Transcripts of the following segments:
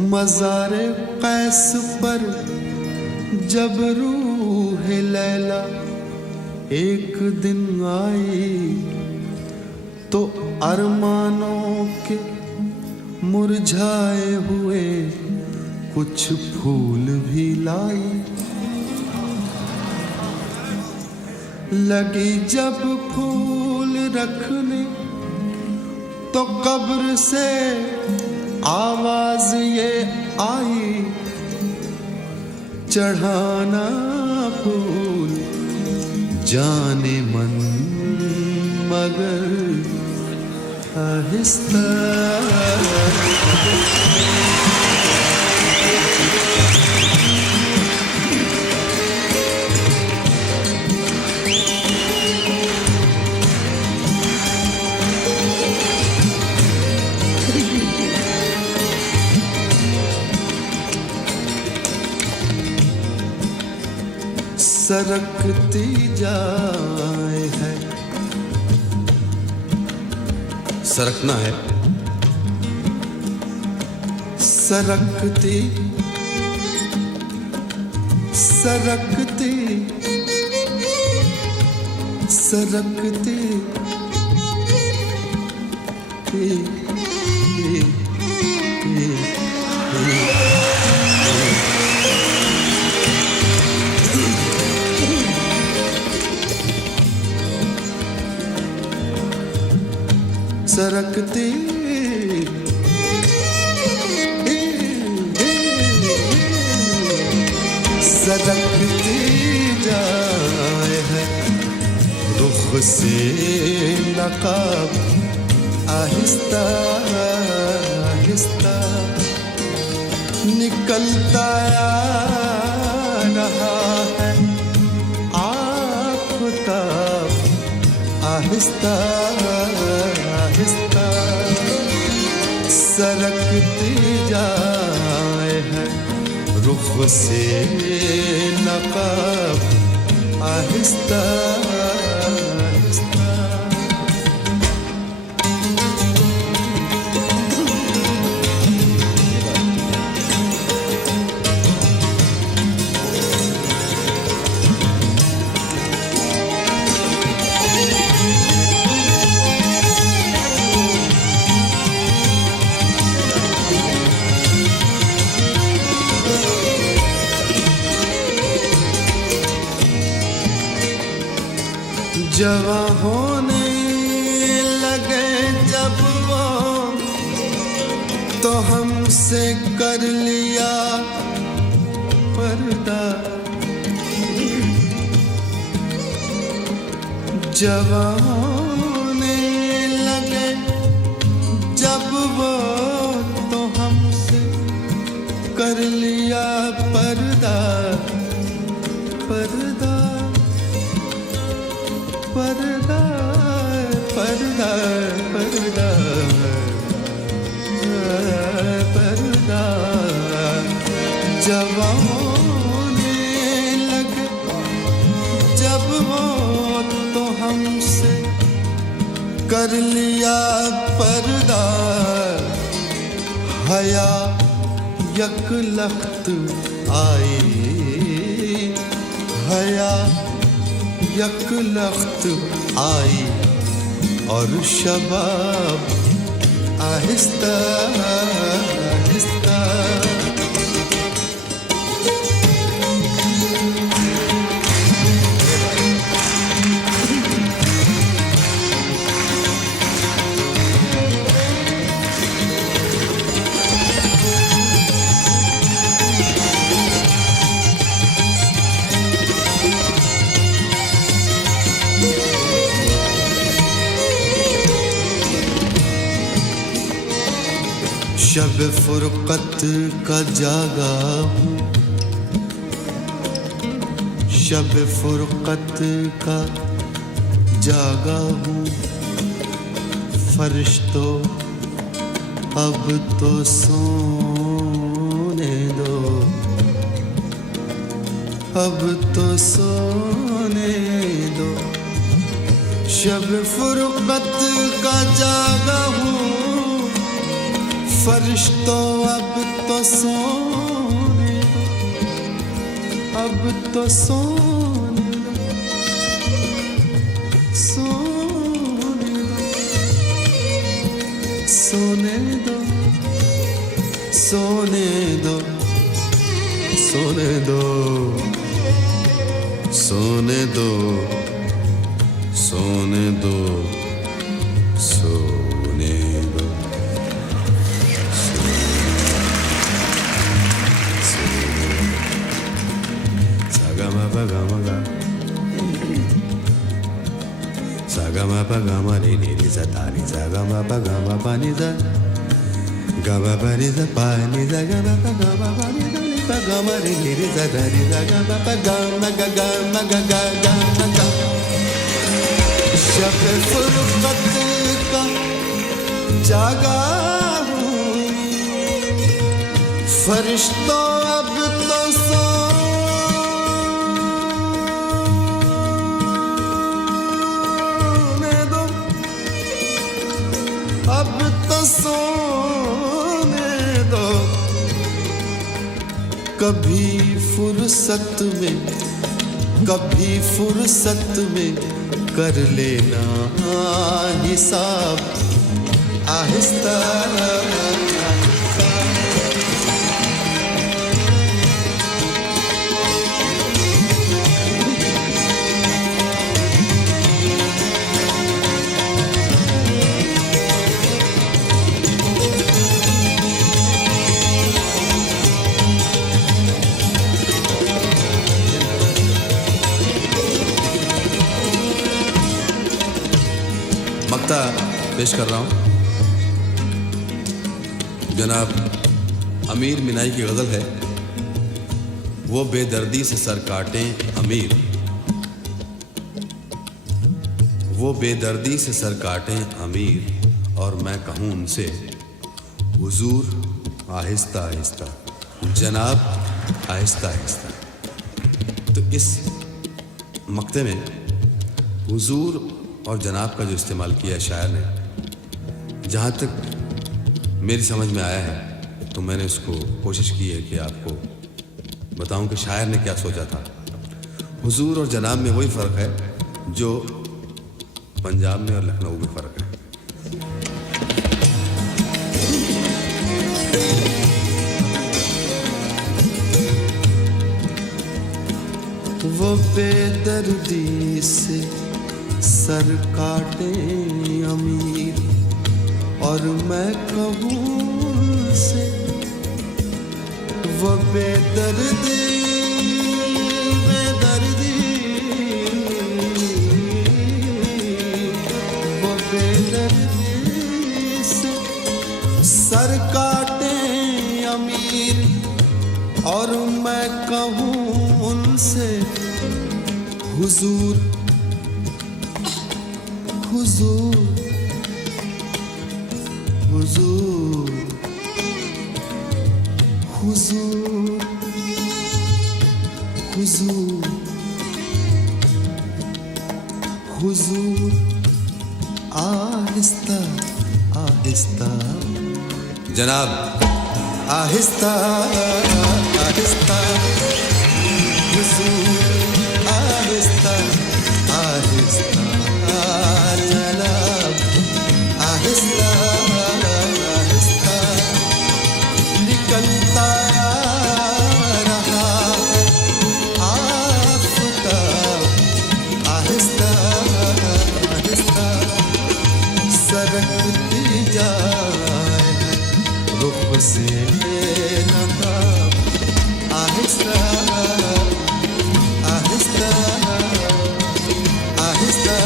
मज़ारे कैस पर जब रूह लैला एक दिन आई तो अरमानों के मुरझाए हुए कुछ फूल भी लाई। लगी जब फूल रखने तो कब्र से आवाज ये आई, चढ़ाना फूल जाने मन मगर आहिस्ता। सरकती जाए है, सरकना है, सरकती सरकती सरकती सरकती सरकती जाए है, रुख से नकाब आहिस्ता आहिस्ता निकलता रहा है आफ़ताब आहिस्ता आहिस्ता सरकती जाए है, रुख से नकाब आहिस्ता आहिस्ता। जवां होने लगे जब वो तो हमसे कर लिया पर्दा। जवां होने लगे जब वो तो हमसे कर लिया पर्दा पर्दा पर्दा पर्दा पर्दा पर्दा। जवां होने लगे जब वो तो हमसे कर लिया पर्दा। हया यकलख्त आई, हया यकलख्त आई और शबाब आहिस्ता आहिस्ता। शब फुरकत का जागा हूँ, शब फुरकत का जागा हूँ। फरिश्तों अब तो सोने दो, अब तो सोने दो। शब फुरकत का जागा हूँ, फरिश्तों अब तो सोने दो, अब तो सोने दो, सोने दो, सोने दो, सोने दो, सोने दो, सोने दो, सोने दो, सोने दो, sagama pagama, sagama pagama ni ni sa ta ni sagama pagama pa ni sa gama pa ni sa pa ni sa gama pagama pa ni sa ni pagama ni ni sa ta ni sa gama pagama ga gama ga ga gama ga शब फुरकत का जागा हूँ, फरिश्तों अब तो सोने दो, अब तो सोने दो, कभी फुर्सत में कर लेना हिसाब आहिस्ता। मक्ता पेश कर रहा हूं। जनाब अमीर मिनाई की गज़ल है। वो बेदर्दी से सर काटें अमीर, वो बेदर्दी से सर काटें अमीर, और मैं कहूँ उनसे हुजूर आहिस्ता आहिस्ता, जनाब आहिस्ता आहिस्ता। तो इस मक्ते में हुजूर और जनाब का जो इस्तेमाल किया है शायर ने, जहाँ तक मेरी समझ में आया है, तो मैंने उसको कोशिश की है कि आपको बताऊं कि शायर ने क्या सोचा था। हुजूर और जनाब में वही फ़र्क है जो पंजाब में और लखनऊ में फ़र्क है। वो बेदर्दी से सर काटे अमीर, और मैं कहूँ से वो बेदर्दी बेदर्दी, वो बेदर्दी से सर काटे अमीर, और मैं कहूँ उनसे हुजूर हुजूर हुजूर हुजूर हुजूर हुजूर आहिस्ता आहिस्ता, जनाब आहिस्ता आहिस्ता, हुजूर आहिस्ता आहिस्ता, जनाब आहिस्ता आहिस्ता, निकलता रहा आफ़ताब आहिस्ता आहिस्ता, सरकती जाए रुख से नकाब आहिस्ता आहिस्ता आहिस्ता।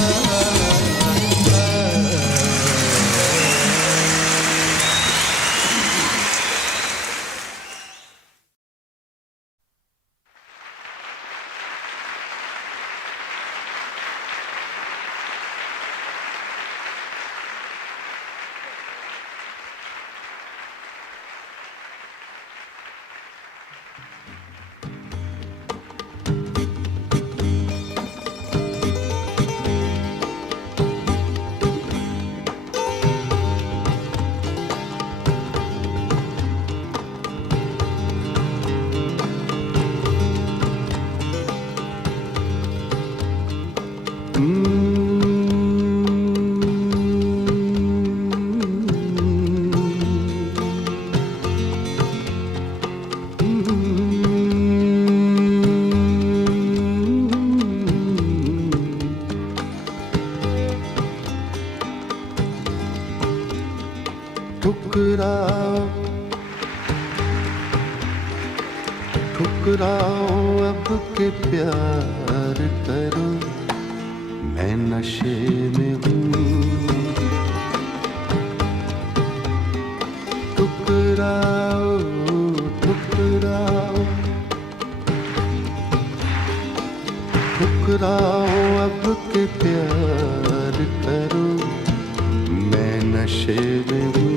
ठुकराओ अब के प्यार करो, मैं नशे में हूँ। ठुकराओ ठुकराओ ठुकराओ अब के प्यार करो, मैं नशे में हूँ।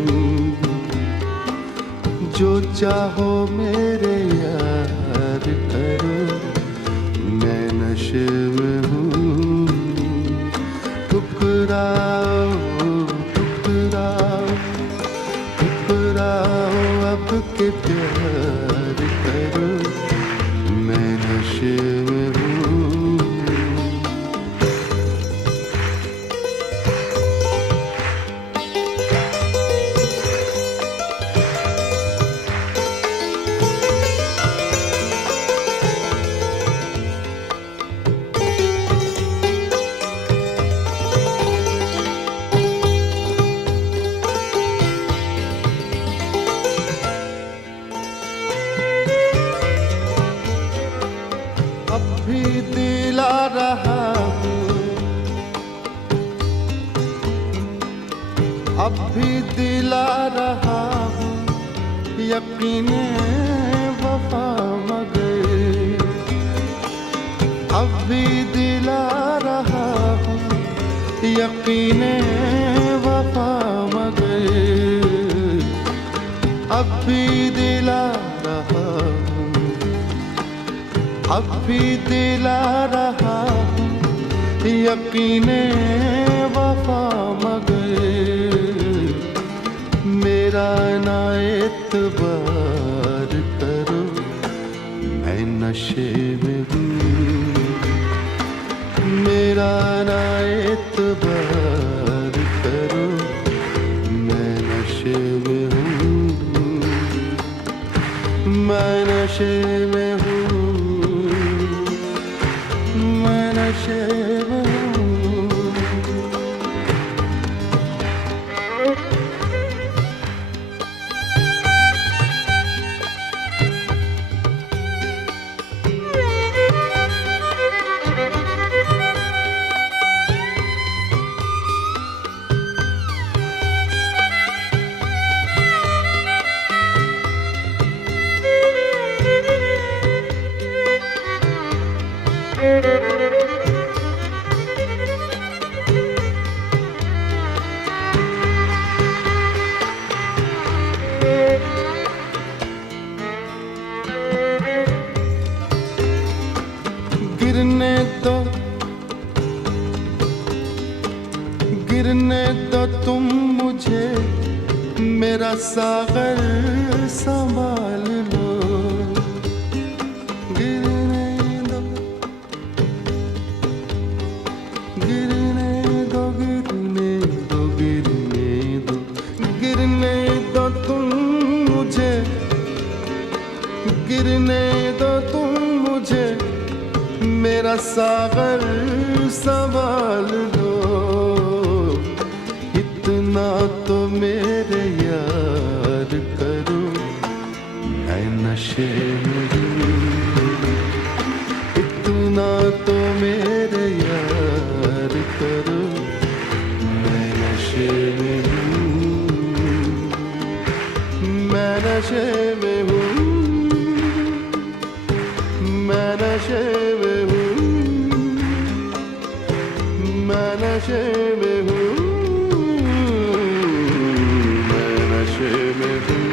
जो चाहो मेरे यार करो, मैं नशे में हूँ। ठुकराओ ठुकराओ ठुकराओ अब के प्यार करो, मैं नशे में हूँ। अब भी दिला रहा हूँ, अब भी दिला रहा हूँ, यकीने वफा मगर। अब भी दिला रहा हूँ, यकीने वफा मगर। अब भी दिला रहा हूँ, अब भी दिला रहा हूँ, यकीने वफा मगर। मेरा ना एतबार करो, मैं नशे में हूँ। मेरा ना एतबार करो, मैं नशे में हूँ। मैं नशे में हूँ, मैं नशे में हूँ। गिरने दो, गिरने दो तुम मुझे, मेरा सागर संभाल लो। गिरने दो, गिरने दो, गिरने दो, गिरने दो, गिरने दो तुम मुझे, गिरने दो तुम मुझे, मेरा सागर संभाल लो। इतना तो मेरे यार करो, मैं नशे में हूँ। इतना तो मेरे यार करो, मैं नशे में हूँ। मैं नशे में हूँ, मैं नशे में हूँ, मैं नशे में हूँ, मैं नशे में हूँ।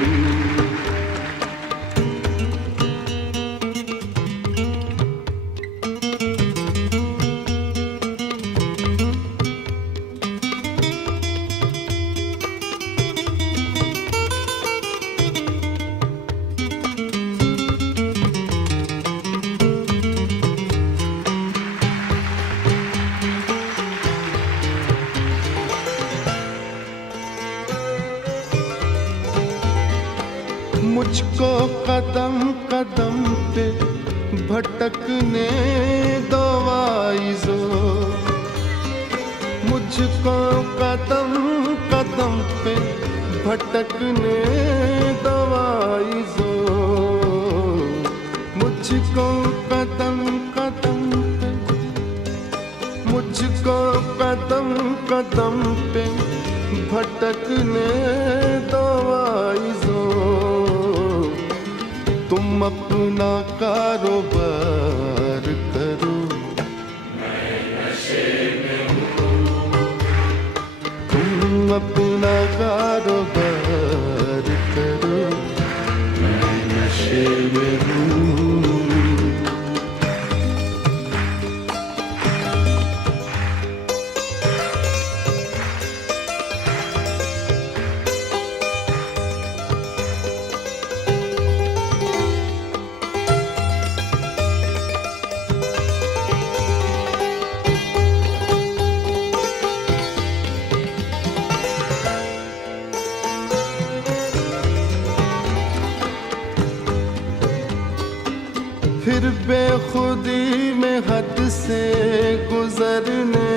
मुझको कदम कदम पे भटकने दो आइज़ो, मुझको कदम कदम पे भटकने दवाई जो मुझको कदम कदम पे, मुझको कदम कदम पे भटकने दवाई जो तुम अपना कारोबार करो, तुम अपना कारोबार करो, मैं नशे में हूँ। फिर बेखुदी में हद से गुजरने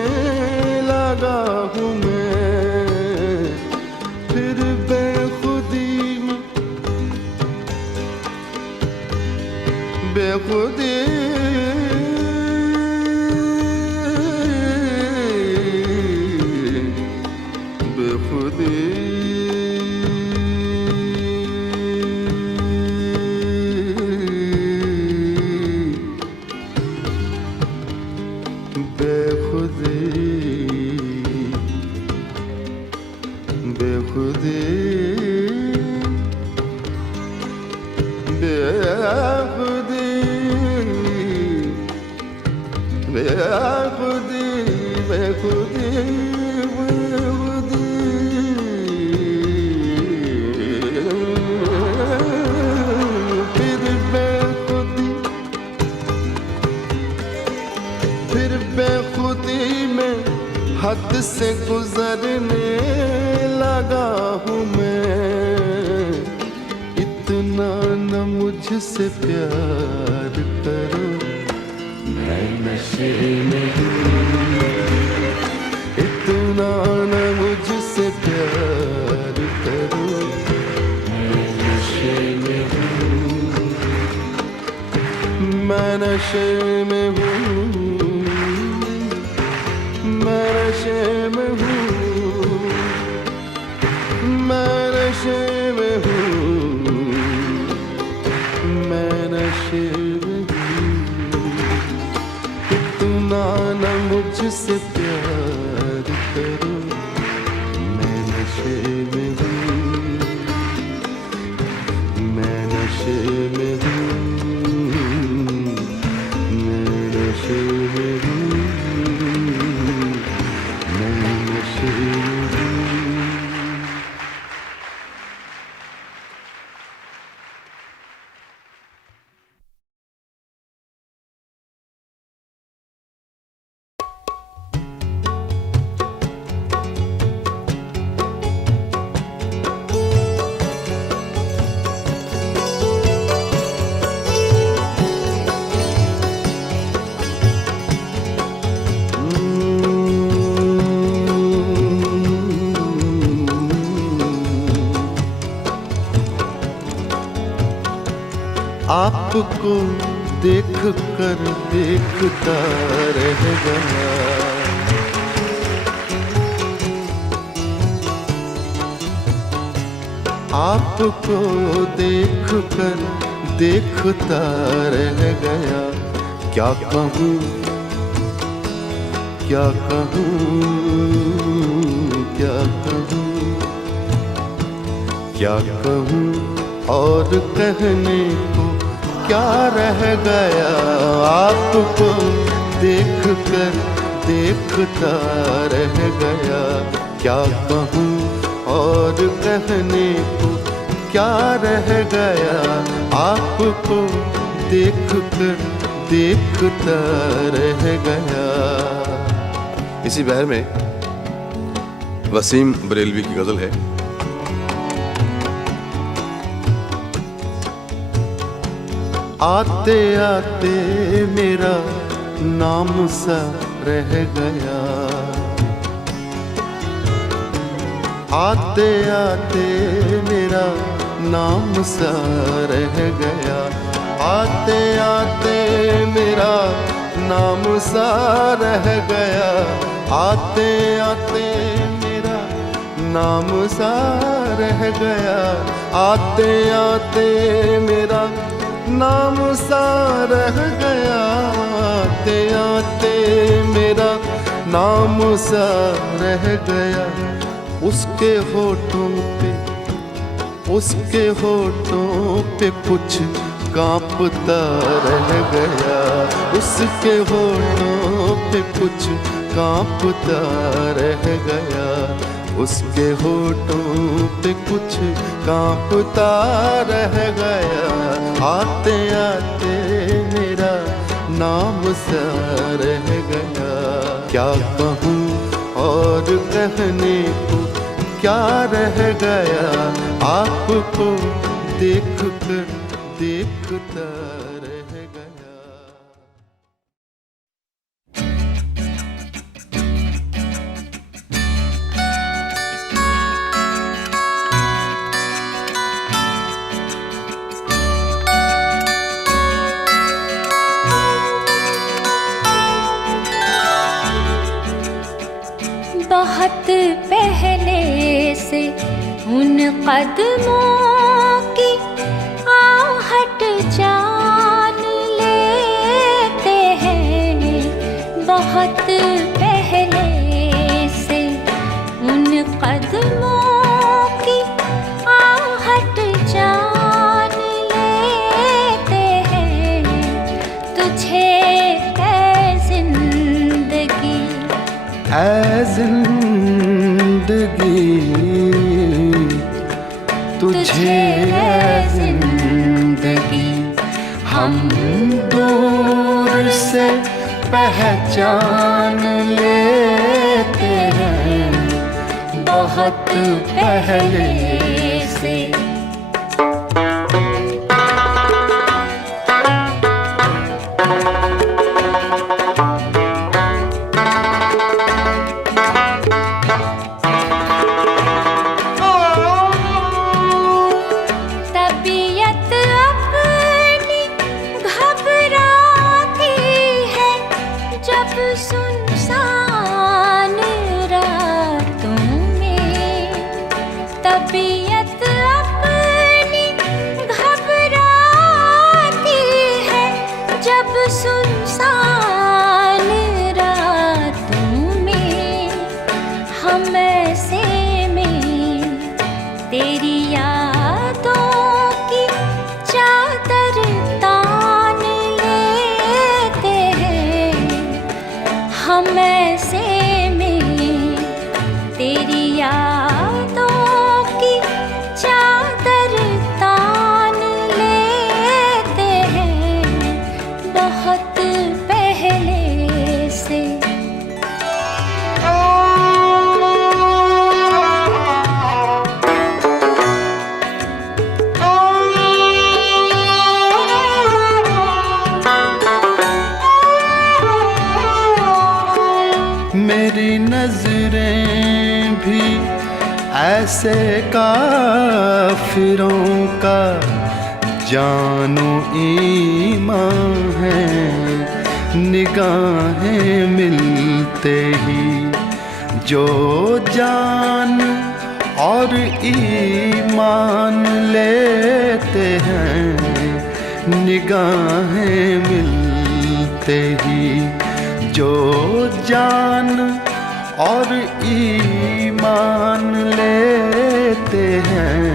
लगा हूँ मैं, फिर बेखुदी में बेखुदी बेखुदी बेखुदी बेखुदी बेखुदी बेखुदी फिर बेखुदी में हद से गुजरने लगा हूँ मैं, इतना न मुझसे प्यार करो, मैं नशे में हूँ, इतना न मुझसे प्यार करो, मैं नशे में हूँ, मैं नशे में हूँ, मैं नशे में हूँ, मैं नशे में हूँ, मैं नशे में हूँ, इतना न मुझसे प्यार करो, मैं नशे में हूँ, मैं नशे में हूँ, मैं नशे में हूँ, मैं नशे में हूँ। आपको देख कर देखता रह गया, आपको देख कर देखता रह गया, क्या कहूँ क्या कहूँ क्या कहूँ क्या कहूँ, और कहने को क्या रह गया, आपको देख कर देखता रह गया, क्या कहूँ और कहने को क्या रह गया, आपको देख कर देखता रह गया। इसी बहर में वसीम बरेलवी की गजल है। आते आते मेरा नाम सा रह गया, आते आते मेरा नाम सा रह गया, आते आते मेरा नाम सा रह गया, आते आते मेरा नाम सा रह गया, आते आते मेरा नाम सा रह गया, आते आते मेरा नाम सा रह गया। उसके होठों पे, उसके होठों पे कुछ कांपता रह गया, उसके होठों पे कुछ कांपता रह गया, उसके होठों पे कुछ कांपता रह गया, आते आते मेरा नाम सा रह गया। क्या कहूँ और कहने को क्या रह गया, आपको देख कर देखता रह गया। बहुत पहले से उन कदमों की आहट जान लेते हैं, बहुत पहले से उन कदमों की आहट जान लेते हैं। तुझे ऐ जिंदगी, ऐ जिंदगी, तुझे ऐ जिंदगी, हम दूर से पहचान लेते हैं, बहुत पहले से। सुनसान रातों में तबीयत अपनी घबराती है, जब सुनसान रातों में हम ऐसे में तेरी यादों की चादर तान लेते हैं, हम ऐसे में तेरी यादों की चादर तान लेते हैं, बहुत पहले से। मेरी नजरें भी ऐसे काफिरों का जानो ईमान है, निगाहें मिलते ही जो जान और ईमान लेते हैं, निगाहें मिलते ही जो जान और ईमान लेते हैं,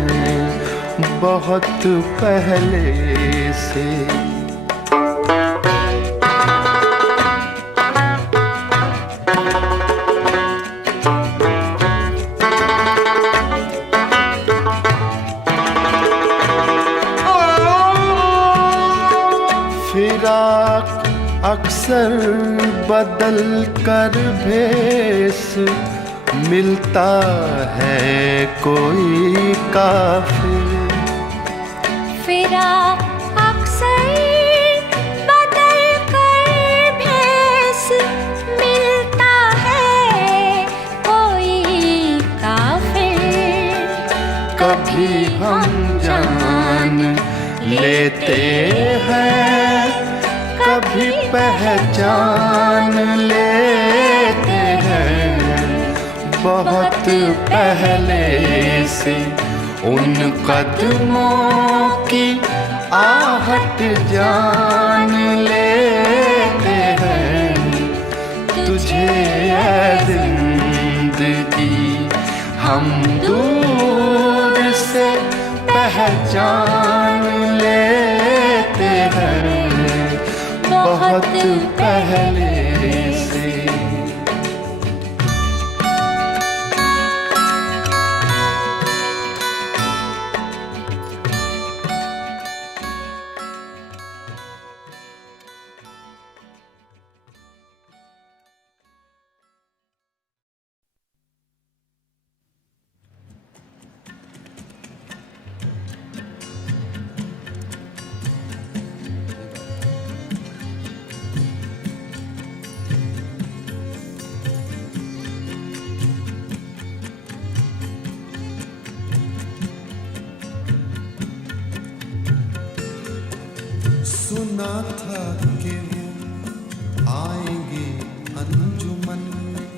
बहुत पहले से। फिराक अक्सर बदल कर भेस मिलता है कोई काफिर, फिराक अक्सर बदल कर भेस मिलता है कोई काफिर, जान लेते हैं, कभी पहचान लेते हैं। बहुत पहले से उन कदमों की आहट जान लेते हैं। तुझे ऐ जिंदगी हम दूर से पहचान लेते हैं, बहुत पहले से। सुना था कि वो आएंगे अंजुमन में,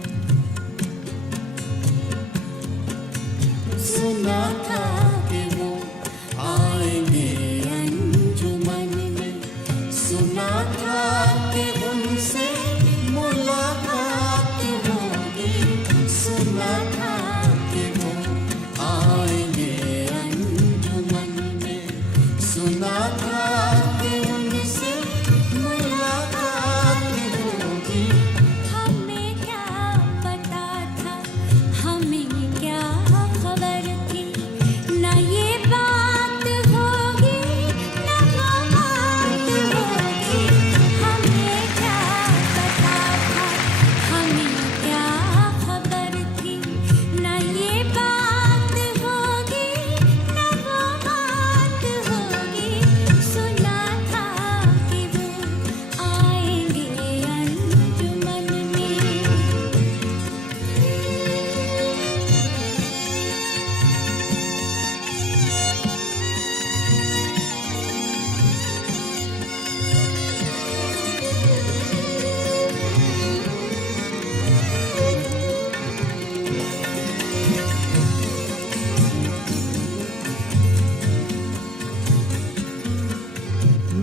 सुना था कि वो आएंगे अंजुमन में, सुना था कि उनसे मुलाकात होगी, सुना था कि वो आएंगे अंजुमन में, सुना था कि उनसे मुलाकात होगी। हमें क्या पता था, हमें क्या खबर थी, न ये बात होगी न वो बात होगी। हमें क्या पता था, हमें क्या खबर थी, न ये बात होगी न वो बात होगी। सुना था कि वो आएंगे अंजुमन में।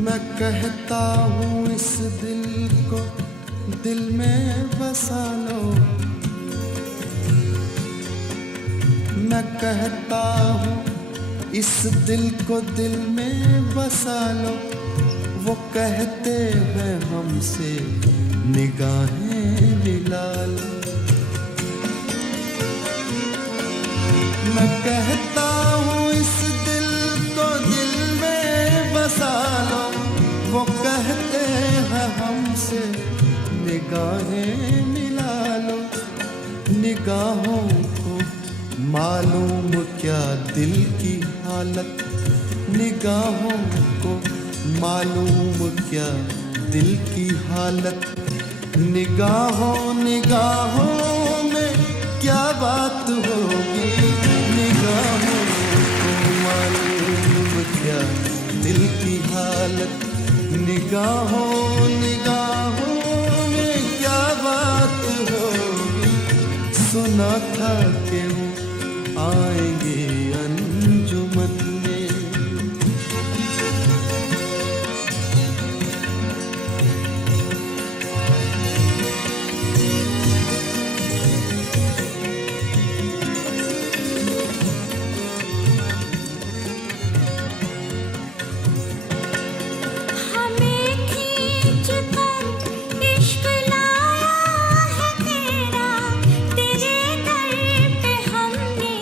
मैं कहता हूँ इस दिल को दिल में बसा लो, मैं कहता हूँ इस दिल को दिल में बसा लो। वो कहते हैं हमसे निगाहें मिला लो, मैं कहता हूँ इस दिल को दिल में बसा लो। वो कहते हैं हमसे निगाहें मिला लो। निगाहों को मालूम क्या दिल की हालत, निगाहों को मालूम क्या दिल की हालत। निगाहों निगाहों में क्या बात होगी, निगाहों को मालूम क्या दिल की हालत। निगाहों निगाहों में क्या बात होगी। सुना था कि वो आएंगे अंजुमन में। तेरे दर पे हमने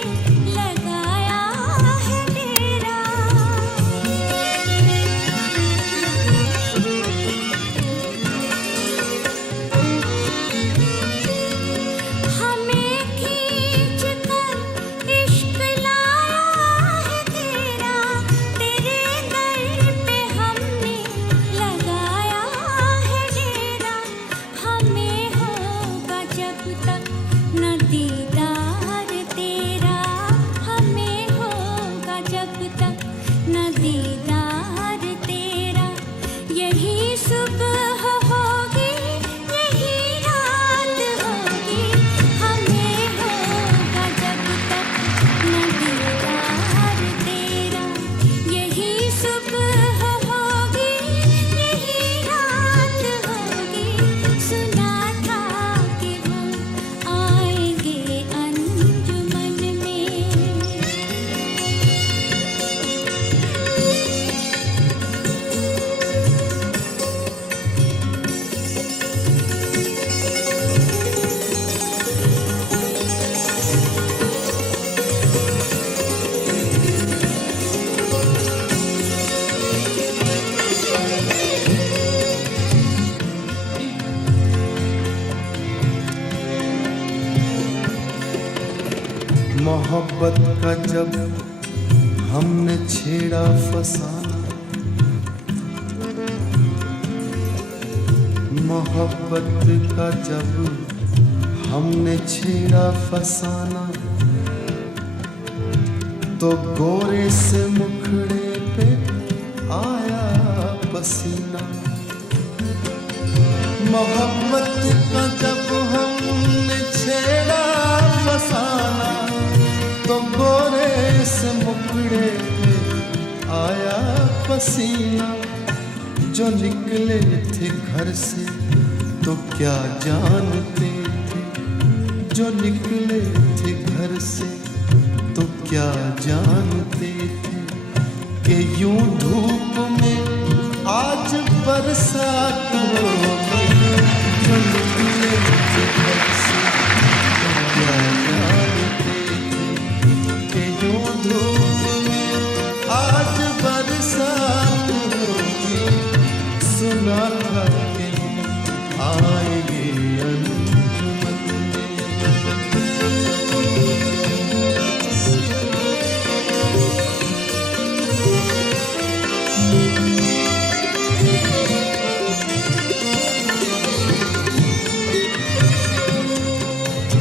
मोहब्बत का जब हमने छेड़ा फसाना, मोहब्बत का जब हमने छेड़ा फसाना, तो गोरे से मुखड़े पे आया पसीना। मोहब्बत का जब हमने छेड़ा फसाना, तो गोरे से मुखड़े पे आया पसीना। जो निकले थे घर से तो क्या जानते थे, जो निकले थे घर से तो क्या जानते थे कि यूं धूप में आज बरसात होगी। जो निकले थे घर से तो क्या जानते थे कि यूं धूप में आज बरसात होगी। सुना था कि आएंगे अंजुमन में।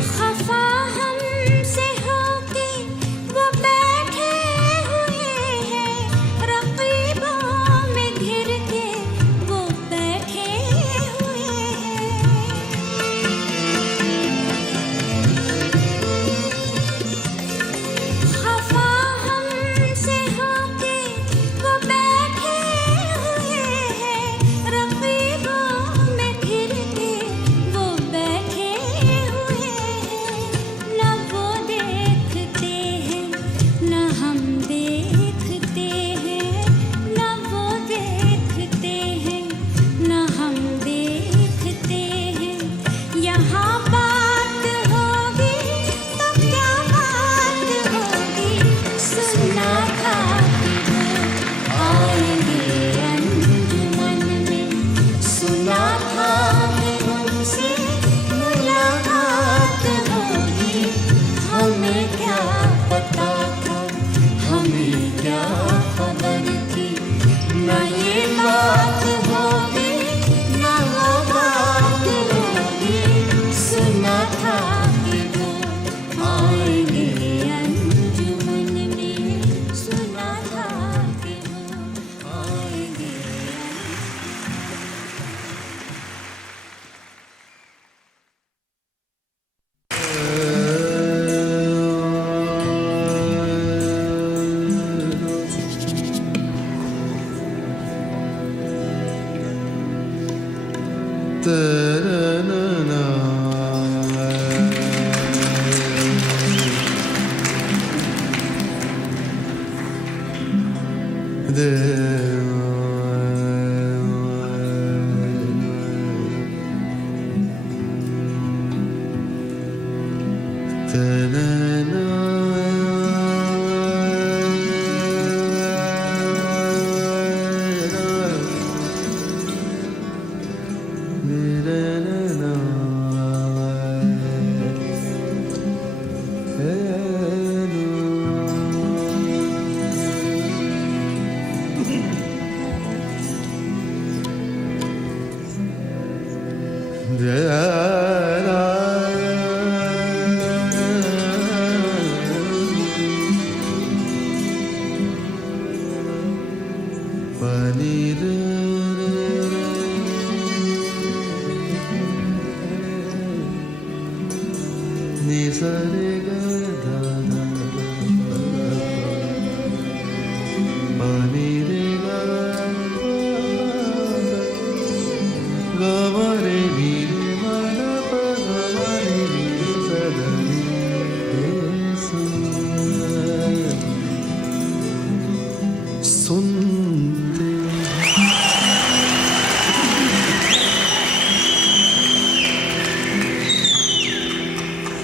खफा हमसे होके वो बैठे हुए हैं, रक़ीबों में घिर के वो बैठे हुए हैं। खफा हमसे होके वो बैठे हुए हैं, रक़ीबों में घिर के वो बैठे हुए हैं। न वो देखते हैं न हम देखते हैं, न वो देखते हैं न हम देखते हैं। यहाँ बात होगी तो क्या बात होगी, सुना था कि वो आएंगे अंजुमन में। सुना था कि उनसे मुलाकात होगी, हमें क्या पता था, हमें क्या खबर थी। न ये बात होगी न वो बात होगी, सुना था कि वो आएंगे अंजुमन में। सुना था कि वो आएंगे।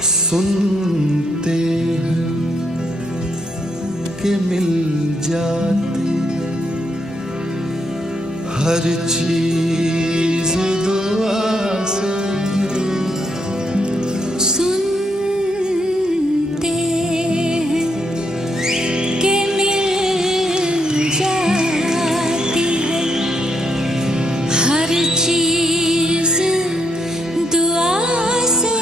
सुनते हैं कि मिल जाती है हर चीज दुआ से। सुनते हैं जाती है हर चीज दुआ से।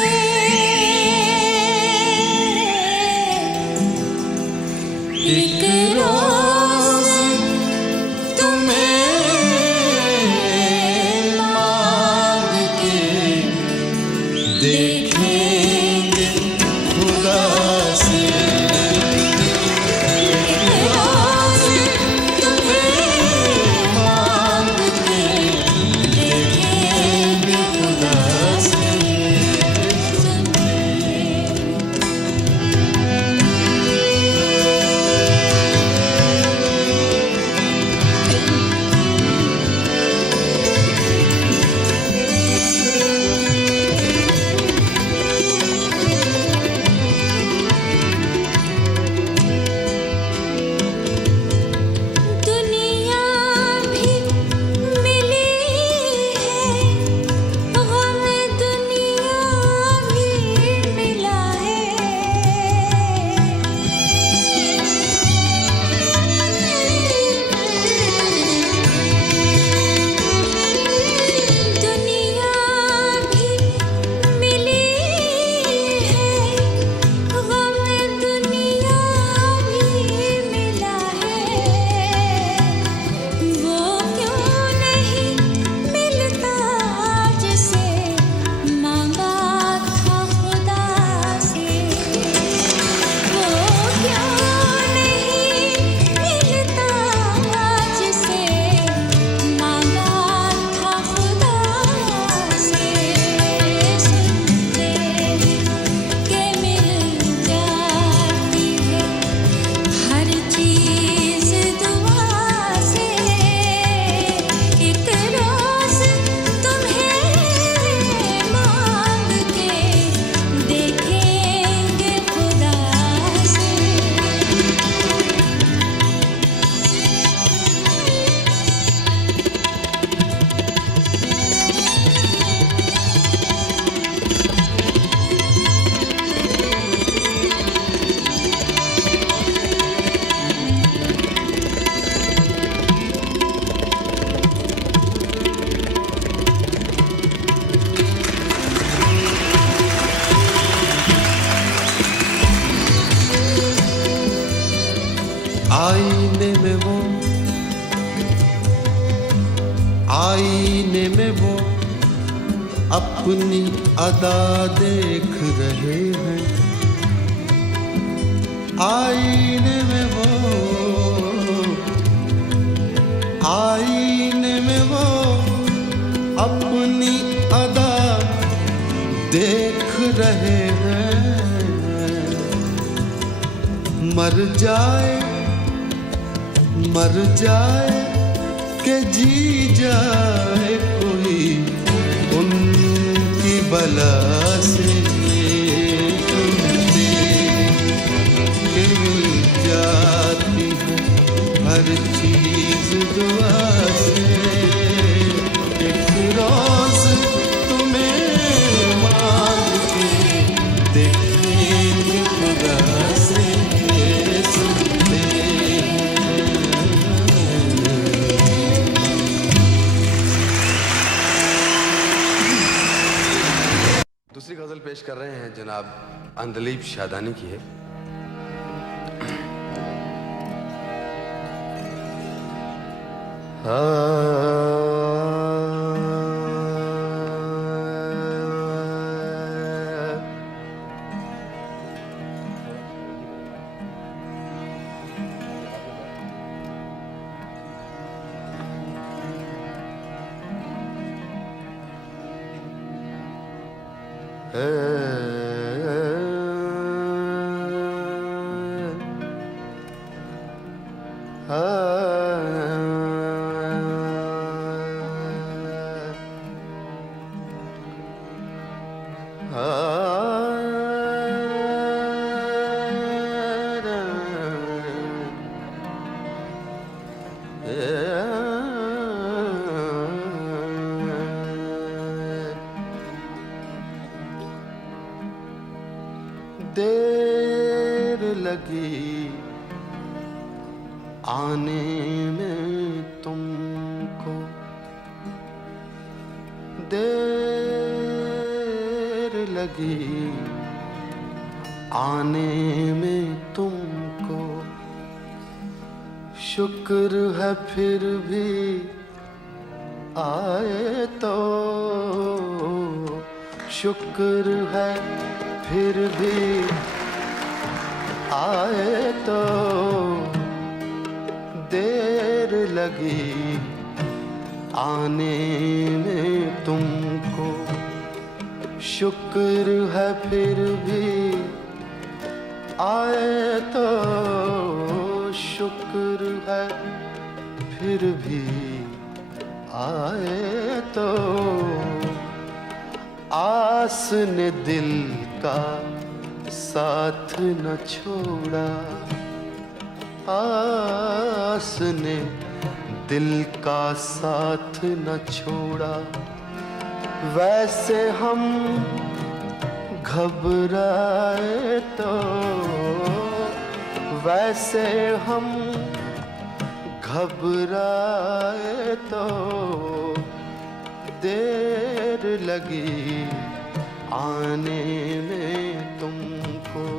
एक रोज तुम्हें मांग के देखेंगे खुदा से। एक रोज तुम्हें मांग के देखेंगे खुदा से। दुनिया भी मिली है, गम दुनिया भी मिला है। दुनिया भी मिली है, गम दुनिया भी मिला है। वो क्यों नहीं मिलता जिसे मांगा था खुदा से। वो क्यों नहीं मिलता जिसे मांगा था खुदा से। सुनते के मिल जाती है हर चीज दुआ से। एक रोज तुम्हें मांग के देखेंगे खुदा से। आईने में वो अपनी अदा देख रहे हैं। आईने में वो अपनी अदा देख रहे हैं। मर जाए के जी जाए कोई उनकी बला से। सुनते के मिल जाती है हर चीज दुआ से। एक रोज तुम्हें मांग के देखेंगे खुदा से। सुनते दूसरी गजल पेश कर रहे हैं जनाब अंदलीब शादानी की है। देर लगी आने लगी आने में तुमको, शुक्र है फिर भी आए तो, शुक्र है फिर भी आए तो, देर लगी आने में तुमको, शुक्र है फिर भी आए तो, शुक्र है फिर भी आए तो। आस ने दिल का साथ न छोड़ा, आस ने दिल का साथ न छोड़ा, वैसे हम घबराए तो, वैसे हम घबराए तो, देर लगी आने में तुमको।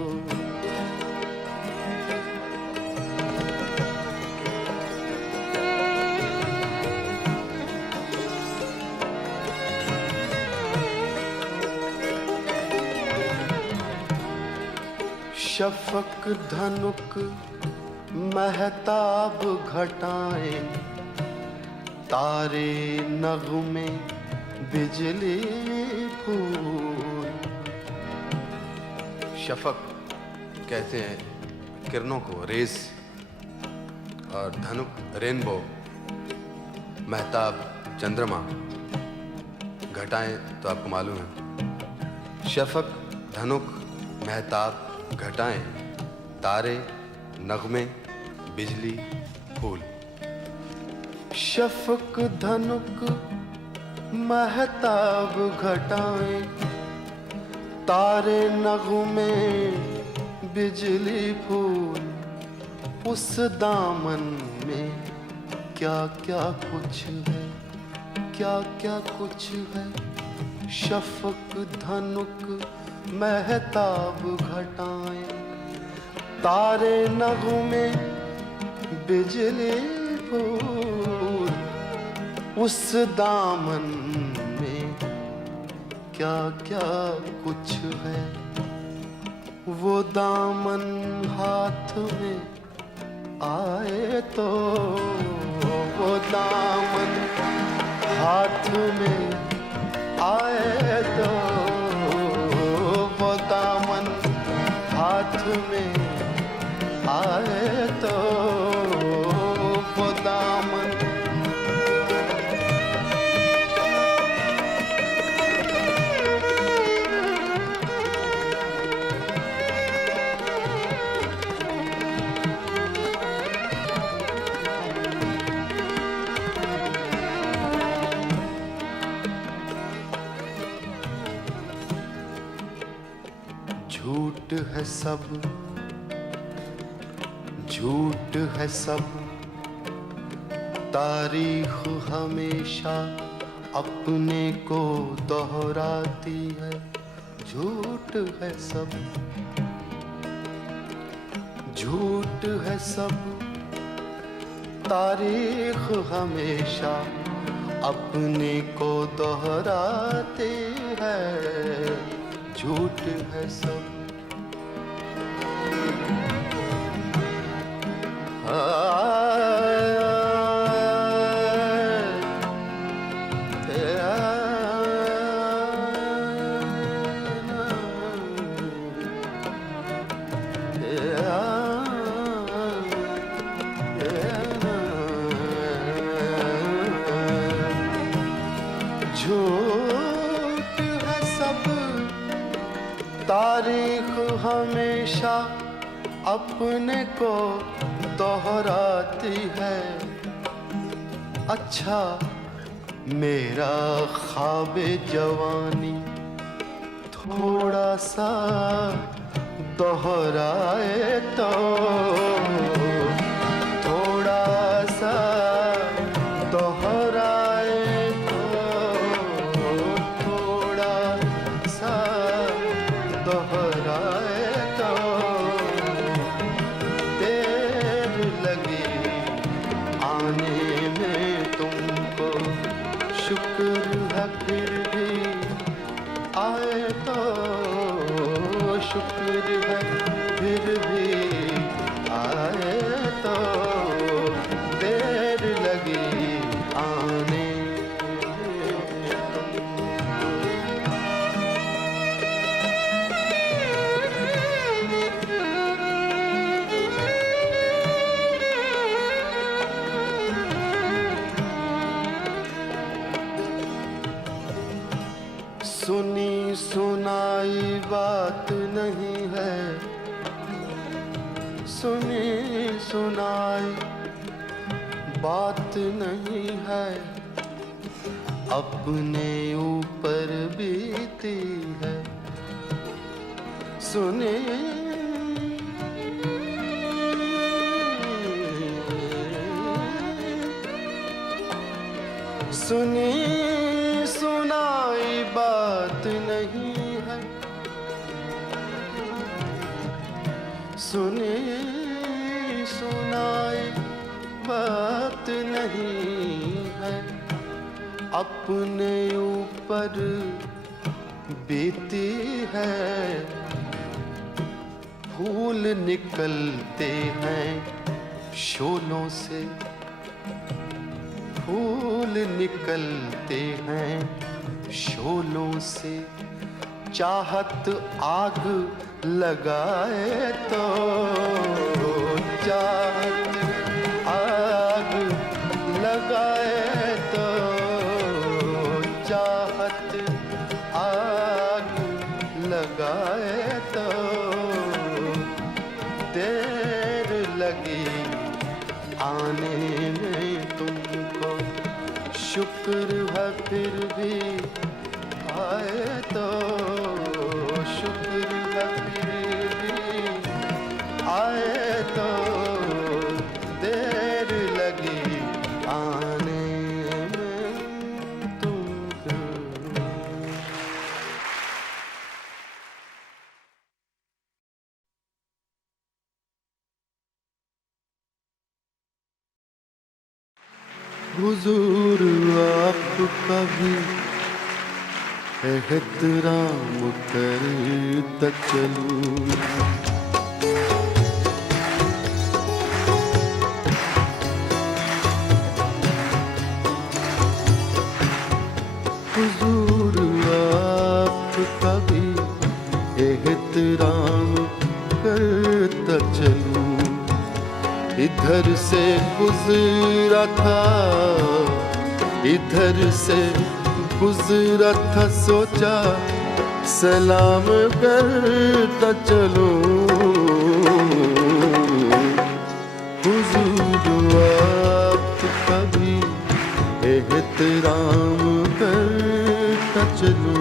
शफक धनुक महताब घटाएं, तारे नगमे बिजली फूल। शफक कहते हैं किरणों को, रेस, और धनुक रेनबो, महताब चंद्रमा। घटाएं तो आपको मालूम है, शफक धनुक महताब घटाएं, तारे नगमे बिजली फूल। शफक धनुक महताब घटाएं, तारे नगमे बिजली फूल। उस दामन में क्या क्या कुछ है, क्या क्या कुछ है। शफक धनुक महताब घटाएं, तारे नगमे बिजली फूल। उस दामन में क्या क्या कुछ है। वो दामन हाथ में आए तो, वो दामन हाथ में आए तो, वो दामन हाथ में आए तो, वो दामन। झूठ है सब, झूठ है सब, तारीख हमेशा अपने को दोहराती है। झूठ है सब, झूठ है सब, तारीख हमेशा अपने को दोहराती है। झूठ है सब, झूठ है सब, तारीख हमेशा अपने को दोहराती है। अच्छा मेरा ख्वाबे जवानी थोड़ा सा दोहराए तो, थोड़ा सा दोहराए तो, थोड़ा सा में तुमको शुक्र है फिर भी आए तो शुक्र है फिर भी आए तो देर लगी आने सुनी सुनाई बात नहीं है सुनी सुनाई बात नहीं है अपने ऊपर बीती है सुनी सुनी सुनाई बात नहीं है सुनी सुनाई बात नहीं है अपने ऊपर बीती है फूल निकलते हैं शोलों से फूल निकलते हैं शोलों से चाहत आग लगाए तो चाहत आग लगाए तो चाहत आग लगाए तो देर लगी आने में तुमको शुक्र है फिर भी आए तो शुक्र है फिर भी आए तो देर लगी आने में तुमको हुजूर आपका भी एहतराम करता चलूं हुजूर आपका भी एहतराम करता चलूं इधर से गुजरा था इधर से गुजरा था सोचा सलाम करता चलूं हुजूर आपका भी एहतराम करता चलूं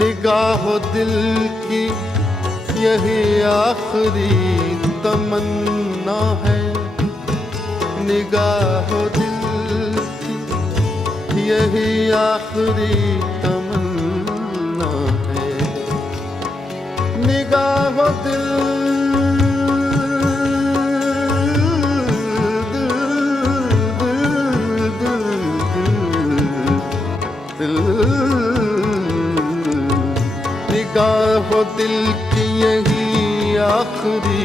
निगाहो दिल की यही आखिरी तमन्ना है निगाहो दिल की यही आखिरी तमन्ना है निगाहो दिल निगाहो दिल की यही आखिरी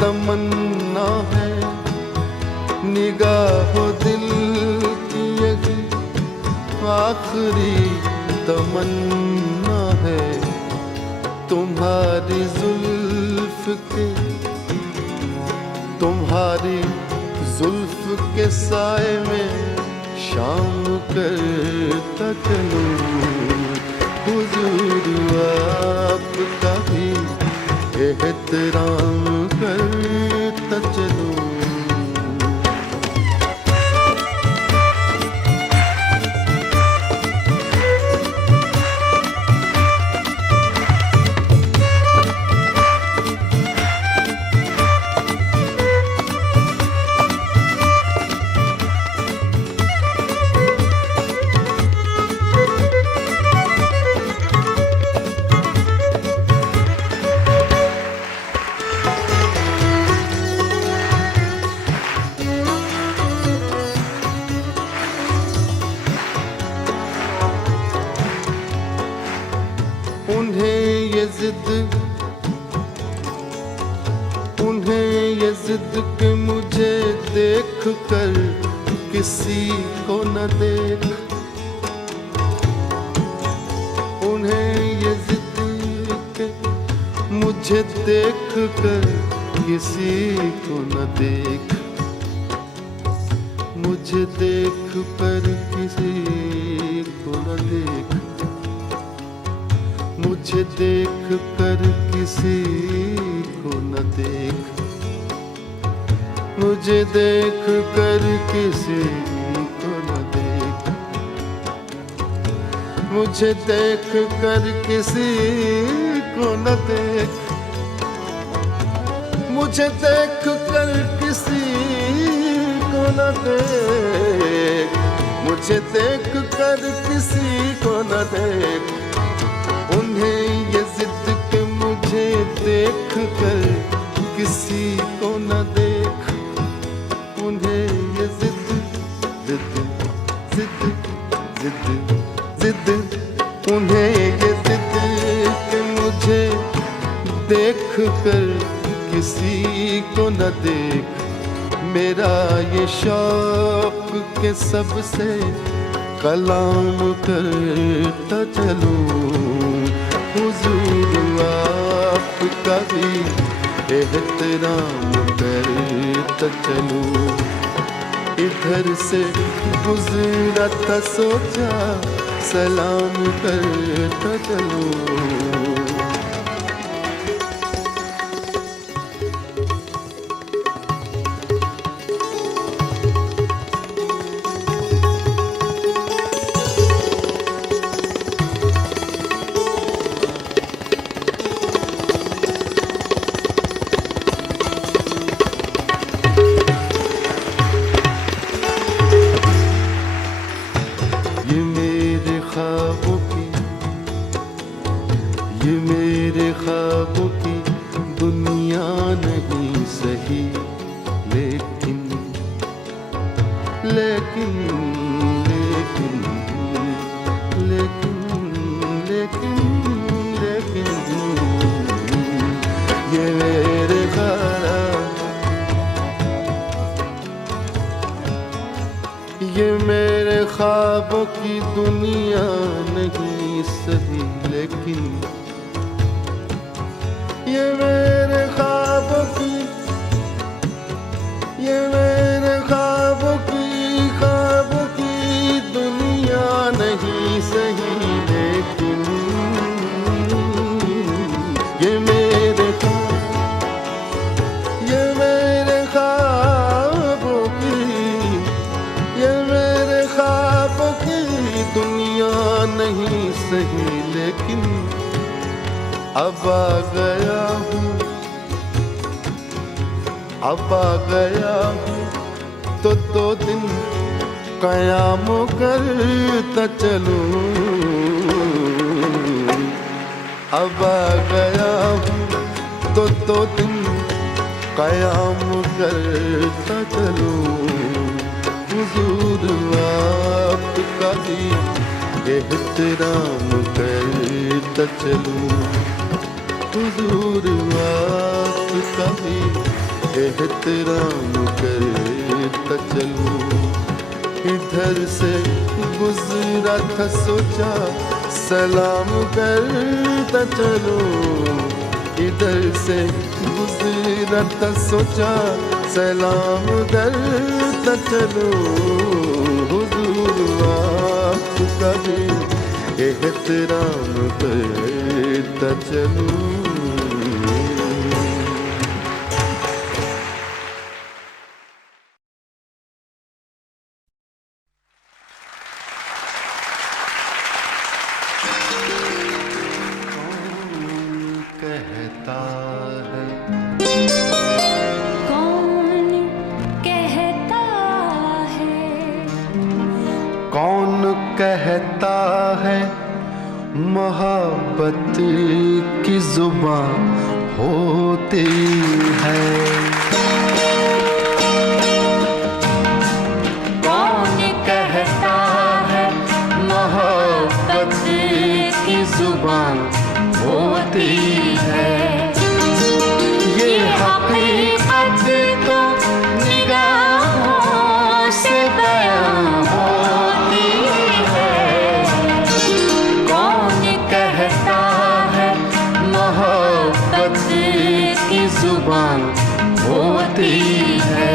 तमन्ना है निगाहो दिल की यही आखिरी तमन्ना है तुम्हारी जुल्फ के साए में शाम करता चलूं हुजूर आपका भी एहतराम करता चलूं। उन्हें ये जिद कि मुझे देख कर किसी को न देख, उन्हें ये जिद कि मुझे देख कर किसी को न देख, मुझे देख कर किसी को न देख, मुझे देख कर किसी को न देख, मुझे देख कर किसी को न देख, मुझे देख कर किसी को न देख, मुझे देख कर किसी को न देख, मुझे देख कर किसी को न देख। उन्हें ये जिद कि मुझे देख कर किसी को न देख, उन्हें ये जिद जिद जिद जिद जिद, उन्हें ये जिद कि मुझे देख कर किसी को न देख। मेरा ये शौक के सबसे कलाम करता चलूं, हुजूर आपका भी एहतराम करता चलूं। इधर से गुजरा था सोचा सलाम करता चलूं। ये मेरे ख्वाबों की दुनिया नहीं सही, लेकिन लेकिन लेकिन लेकिन लेकिन लेकिन ये मेरे ख्वाब, ये मेरे ख्वाबों की दुनिया नहीं सही, लेकिन ये मेरे ख्वाबों की, ये मेरे ख्वाबों की दुनिया नहीं सही, लेकिन ये मेरे ख्वाबों की, ये मेरे ख्वाबों की दुनिया नहीं सही, लेकिन अब आ गया हूँ, अब आ गया हूँ तो 2 दिन क़याम करता चलूं। अब आ गया हूँ तो 2 दिन क़याम करता चलूं। हुजूर आपका भी एहतराम करता चलूं, हुजूर आपका भी एहतराम करता चलूं। इधर से गुजरा था सोचा सलाम करता चलूं, इधर से गुजरा था सोचा सलाम करता चलूं। हुजूर आपका भी एहतराम करता चलूं। कहता है कौन कहता है कौन कहता है मोहब्बत की जुबान होती है। कौन कहता है मोहब्बत की जुबान होती है। ये हकीकत तो निगाहों से बयां होती है। कौन कहता है मोहब्बत की जुबान होती है।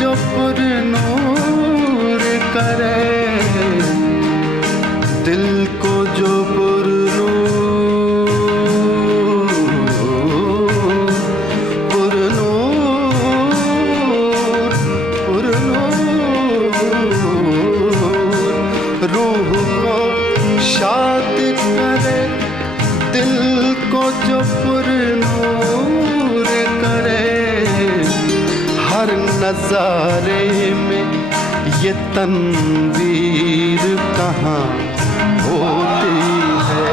जो पुरनूर करे, दिल को जो रूह को शाद करे, दिल को जो पुरनूर करे। हर नजारे में ये तनवीर कहाँ होती है।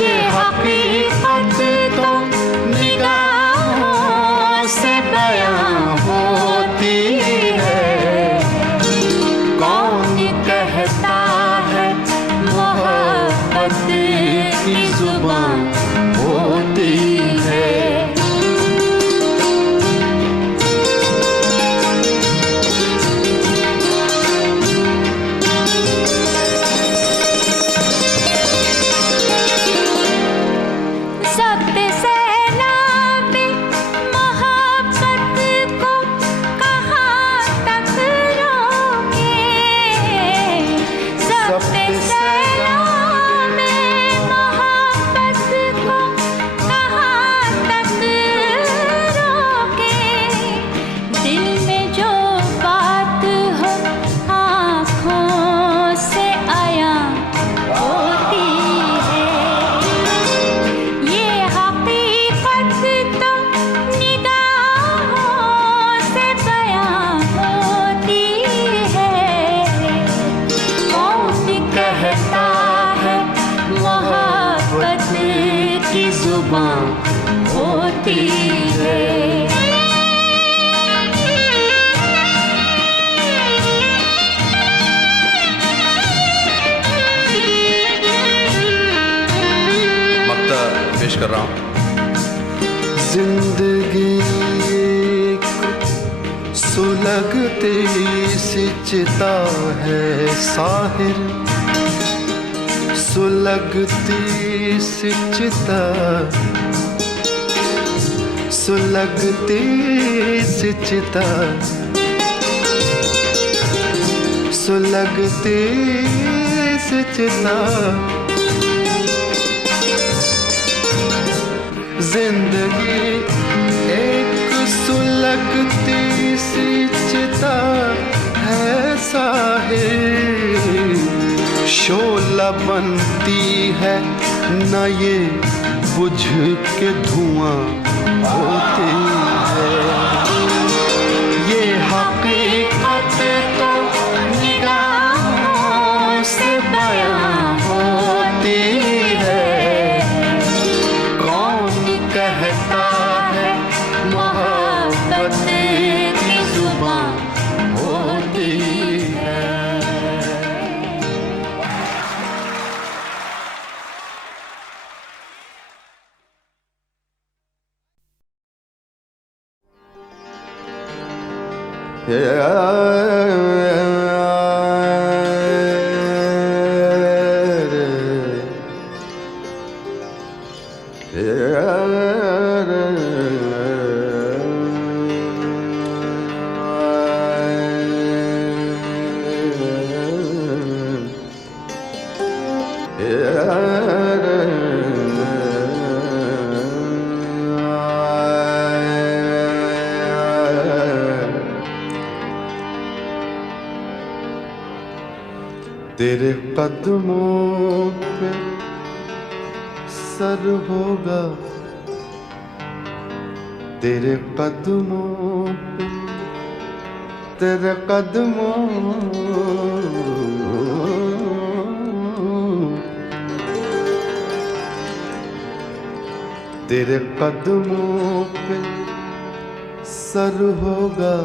ये हकीकत तो निगाहों से बयां होती है। कौन कहता है मोहब्बत की जुबान होती है। जुबान होती है। मक्ता पेश कर रहा हूँ। जिंदगी एक सुलगती सी चिता है साहिर, सुलगती सी चिता, सुलगती सी चिता, सुलगती सी चिता, जिंदगी एक सुलगती सी चिता है साहिल, शोला बनती है न ये बुझ के धुआं होती है। ये हकीकत तो निगाहों से बयां होती है। कौन कहता है मोहब्बत की जुबां होती है। तेरे कदमों पे सर होगा, तेरे कदमों पे, तेरे कदमों, तेरे कदमों पे सर होगा,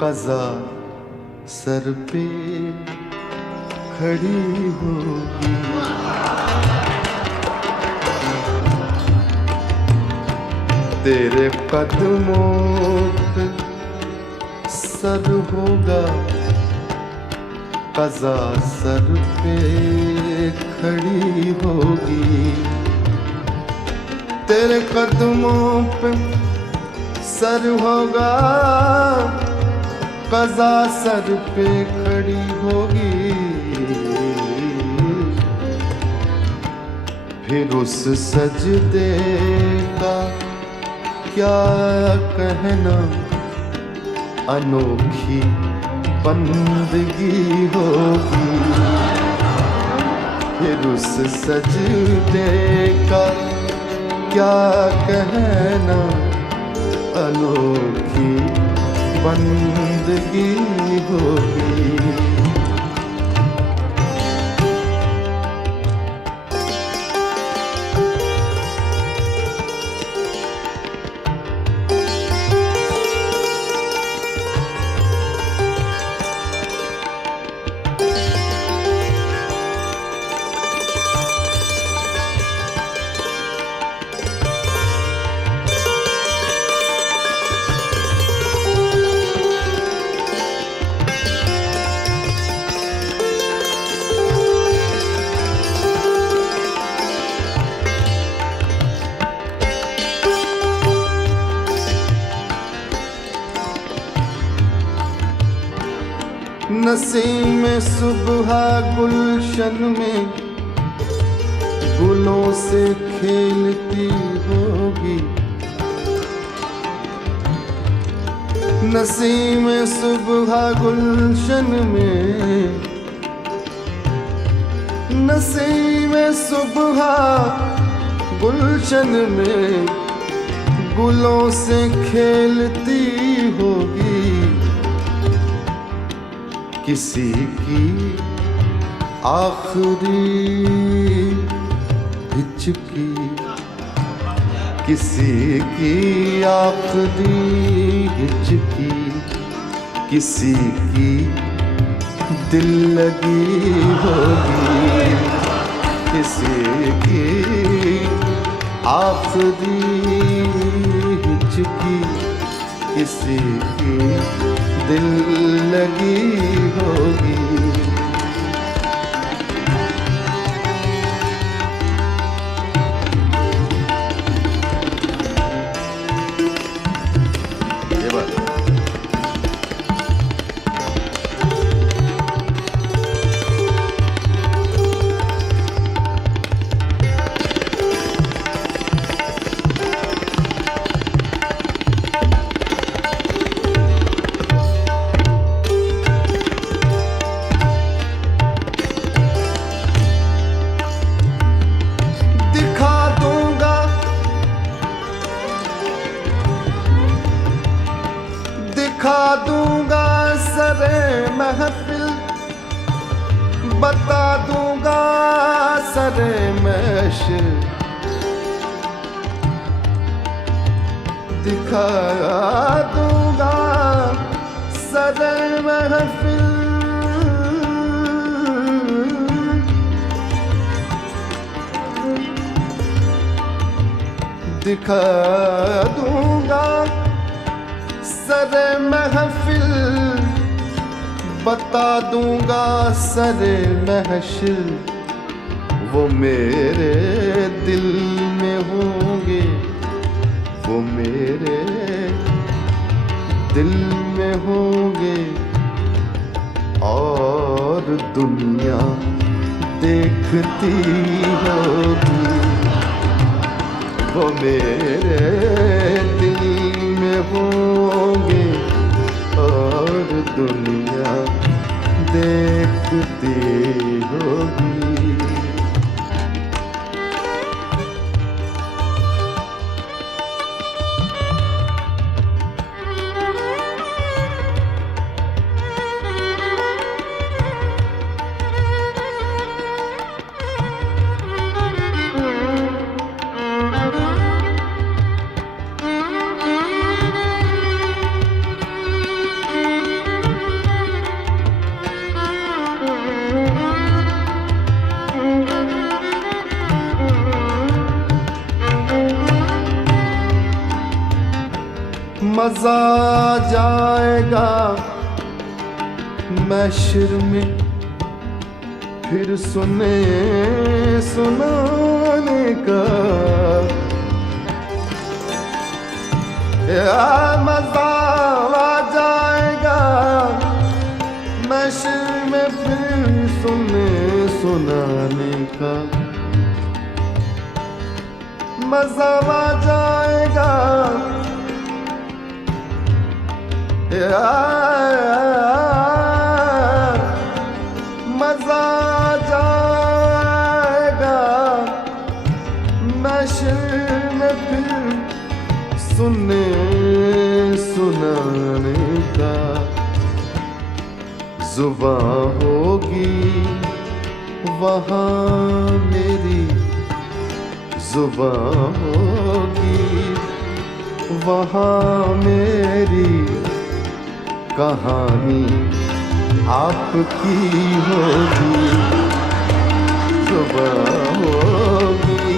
क़ज़ा सर पे खड़ी होगी। तेरे कदमों पे सर होगा, क़ज़ा सर पे खड़ी होगी। तेरे कदमों पे सर होगा, क़ज़ा सर पे खड़ी होगी। फिर उस सजदे का क्या कहना, अनोखी बंदगी होगी। फिर उस सजदे का क्या कहना, अनोखी बंदगी होगी। नसीम सुबह गुलशन में गुलों से खेलती होगी। नसीम सुबह गुलशन में, नसीम सुबह गुलशन में गुलों से खेलती होगी। किसी की आखिरी हिचकी, किसी की आखिरी हिचकी, किसी की दिल लगी होगी। किसी की आखिरी हिचकी, किसी की दिल लगी होगी। ये बात बता दूंगा सरे महशर, दिखा दूंगा सरे महफिल, दिखा दूंगा सरे महफिल, बता दूंगा सरे महशर, वो मेरे दिल में होंगे, वो मेरे दिल में होंगे, और दुनिया देखती होगी, वो मेरे दिल में होंगे, और दुनिया देखती होगी। मजा जाएगा महशर में फिर सुने सुनाने का, या मजा आ जाएगा महशर में फिर सुने सुनाने का, मजा आ जाएगा मजा जाएगा महशर में फिर सुनने सुनाने का, जुबां होगी वहाँ मेरी, जुबां होगी वहाँ मेरी, कहानी आपकी होगी, सुबह होगी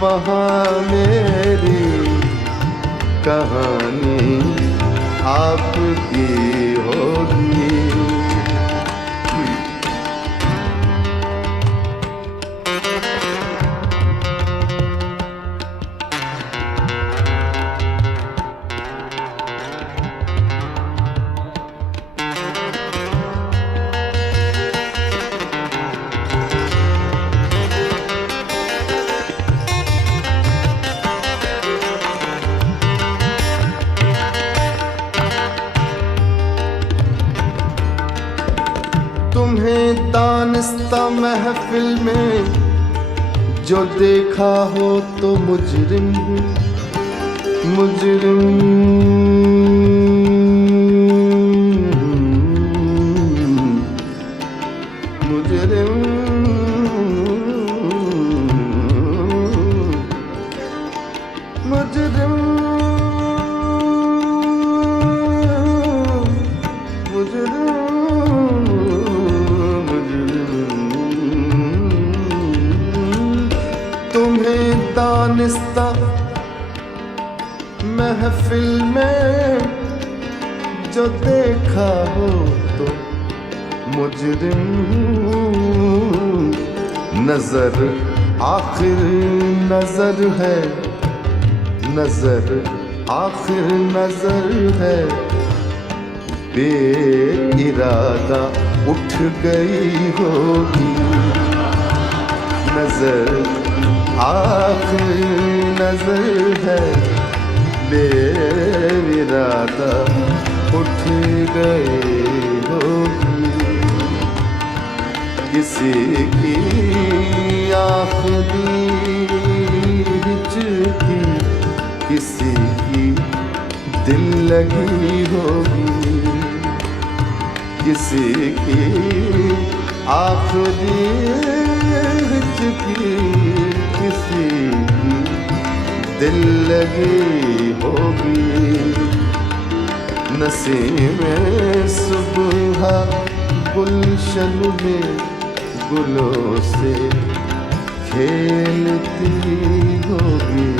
वहाँ मेरी, कहानी आपकी होगी। तुम्हें दानिस्ता महफिल में जो देखा हो तो मुजरिम मुजरिम, मुजरिम मुजरिम दानिस्ता महफिल में जो देखा हो तो मुजरिम, नजर आखिर नजर है, नजर आखिर नजर है, बेइरादा उठ गई होगी, नजर आखिर नजर है, बेइरादा उठ गई होगी, किसी की आखिरी हिचकी किसी की दिल लगी होगी, किसी की आखिरी हिचकी किसी की दिल लगी होगी, नसीमें सुबह गुलशन में गुलों से खेलती होगी।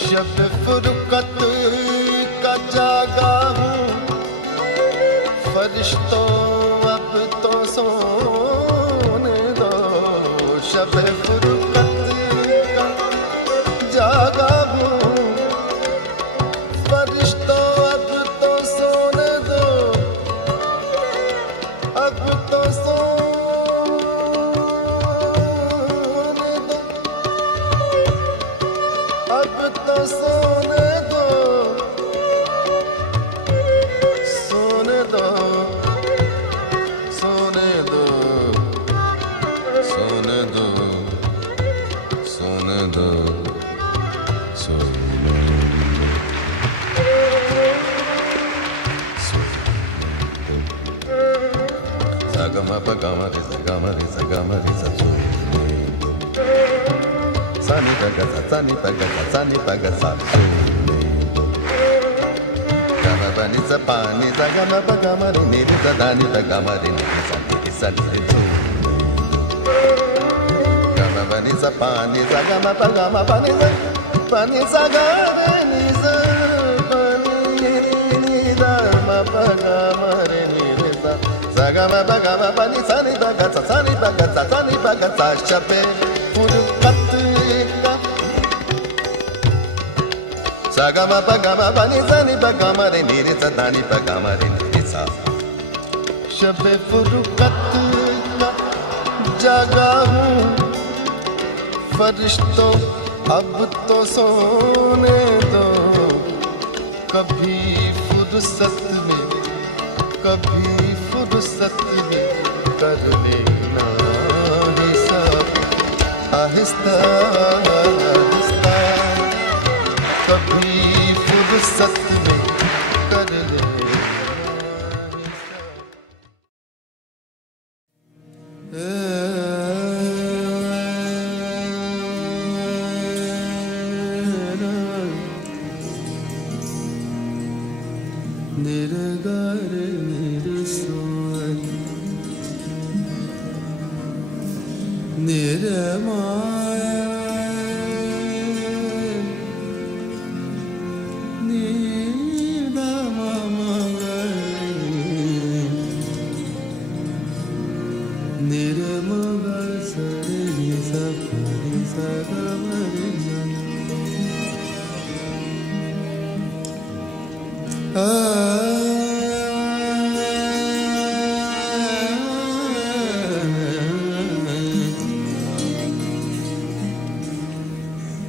शब फुरकत का जागा हूँ, फरिश्तों अब तो सोने दो। शब फुरकत का जागा हूँ, फरिश्तों अब तो सोने दो, अब तो सोने दो, अब तो सोने दो, सोने दो, सोने दो, सोने दो, सोने दो, सोने दो। Sagama pagama re sagama re sagama re sa soone do. Sani paga sa sani paga sa sani paga sa soone do. Gama bani sa pani sagama pagama re ni sa dani pagama re ni sa ni sa ni soone do. Gama bani sa pani sagama pagama pani sagama ni sa pani ni da ma pagama re ni sa. Sagama pagama pani sani paga sa sani paga sa sani paga sa shabe furqat ka. Sagama pagama pani sani pagama re ni sa dani pagama re ni sa. Shabe furqat ka jaga हूँ, फरिश्तों अब तो सोने दो। कभी फुर्सत में, कभी फुर्सत में कर लेना हिसाब, आहिस्ता आहिस्ता। कभी फुर्सत में कर लेना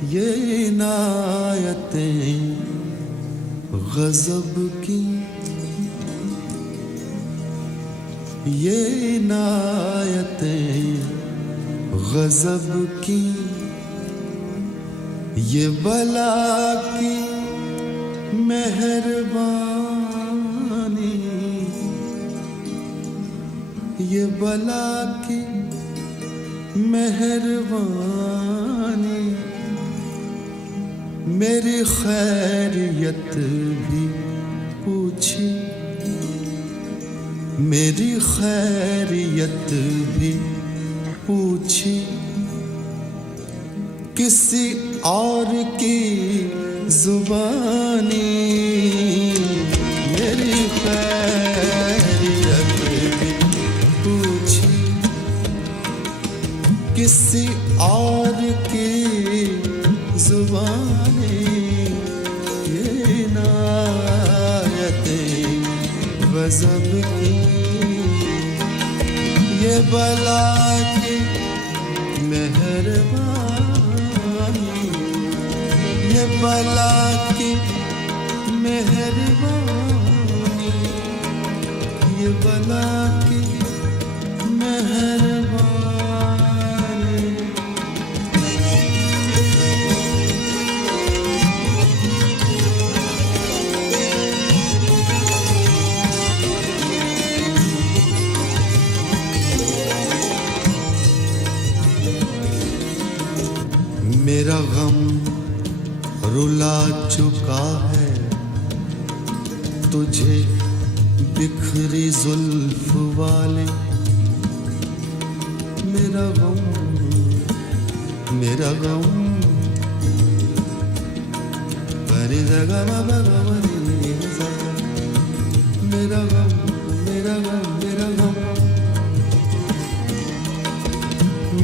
ये इनायतें गज़ब की, ये इनायतें गज़ब की, ये बला की मेहरबानी, ये बला की मेहरबानी। मेरी खैरियत भी पूछी, मेरी खैरियत भी पूछी, किसी और की जुबानी। मेरी खैरियत भी पूछी, किसी और की जुबानी। ये इनायतें गज़ब की, ये बला की मेहरबानी, ये बला की मेहरबानी, ये बला की मेरा गम रुला चुका है तुझे बिखरी जुल्फ वाले। मेरा गम परी जगह मेरा गम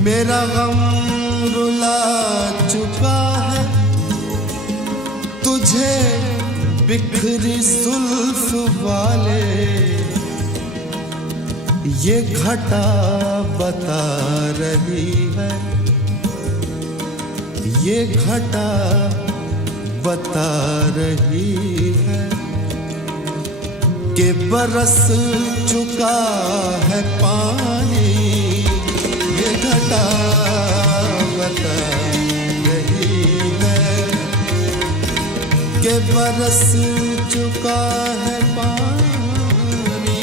मेरा गम रुला चुका है तुझे बिखरी जुल्फ वाले। ये घटा बता रही है, ये घटा बता रही है कि बरस चुका है पानी। ये घटा बता रही है कि बरस चुका है पानी,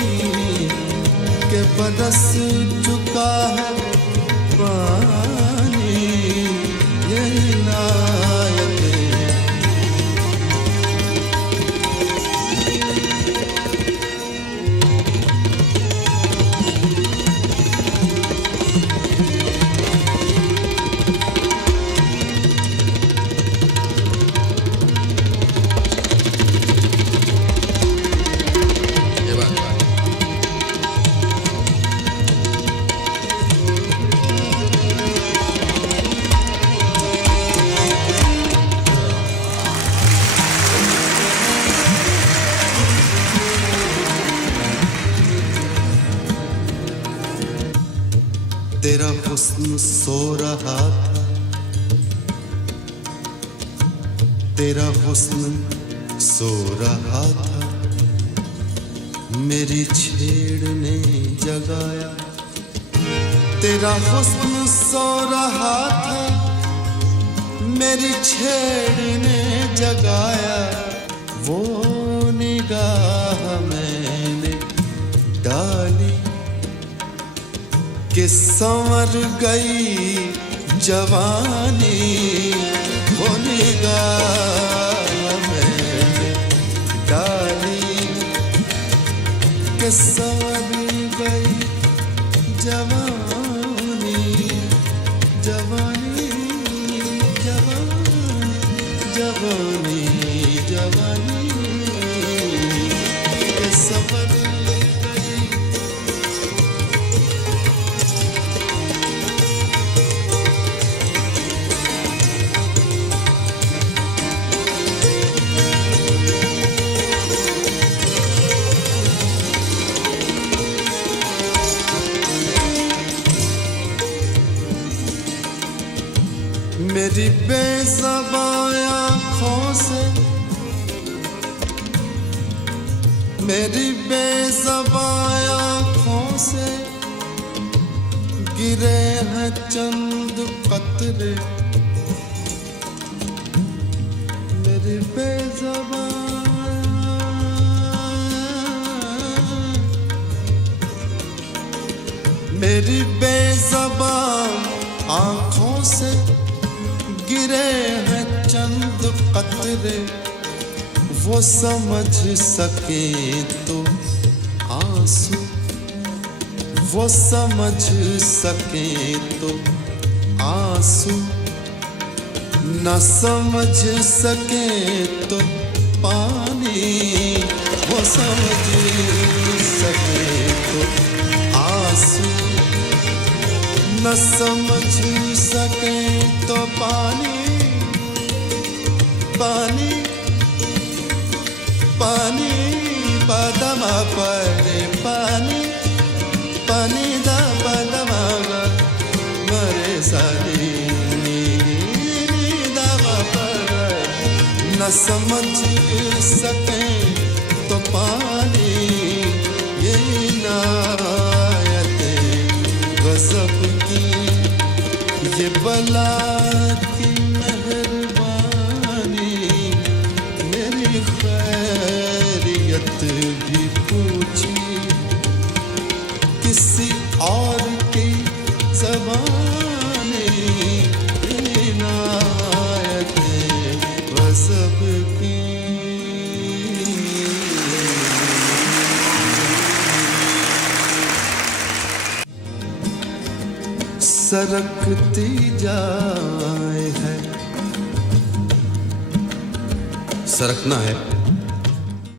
कि बरस चुका है पानी। ये इनायत तेरा हुस्न सो रहा था, तेरा हुस्न सो रहा था, मेरी छेड़ ने जगाया। तेरा हुस्न सो रहा था, मेरी छेड़ ने जगाया। वो निगाह मैंने डाली कि संवर गई जवानी। वो निगाह मैंने डाली कि संवर गई जवानी। जवानी जवानी जवानी जवानी कि संवर मेरी बेज़बान आँखों से, मेरी बेज़बान आँखों से गिरे हैं चंद कतरे। मेरी बेज़बान आँखों से गिरे हैं चंद कतरे। वो समझ सके तो आंसू, वो समझ सके तो आंसू, न समझ सके तो पानी। वो समझ सके तो आंसू, न समझ सके तो पानी। पानी पानी पदमा परे पानी, पानी दा पदमा मरे सानी दमा पर। न समझ सके तो पानी। ये इनायत गजब की ये बला की मेहरबानी, मेरी खैरियत भी पूछी किसी और की ज़बानी, इनायत गजब की। सरकती जाए है, सरकना है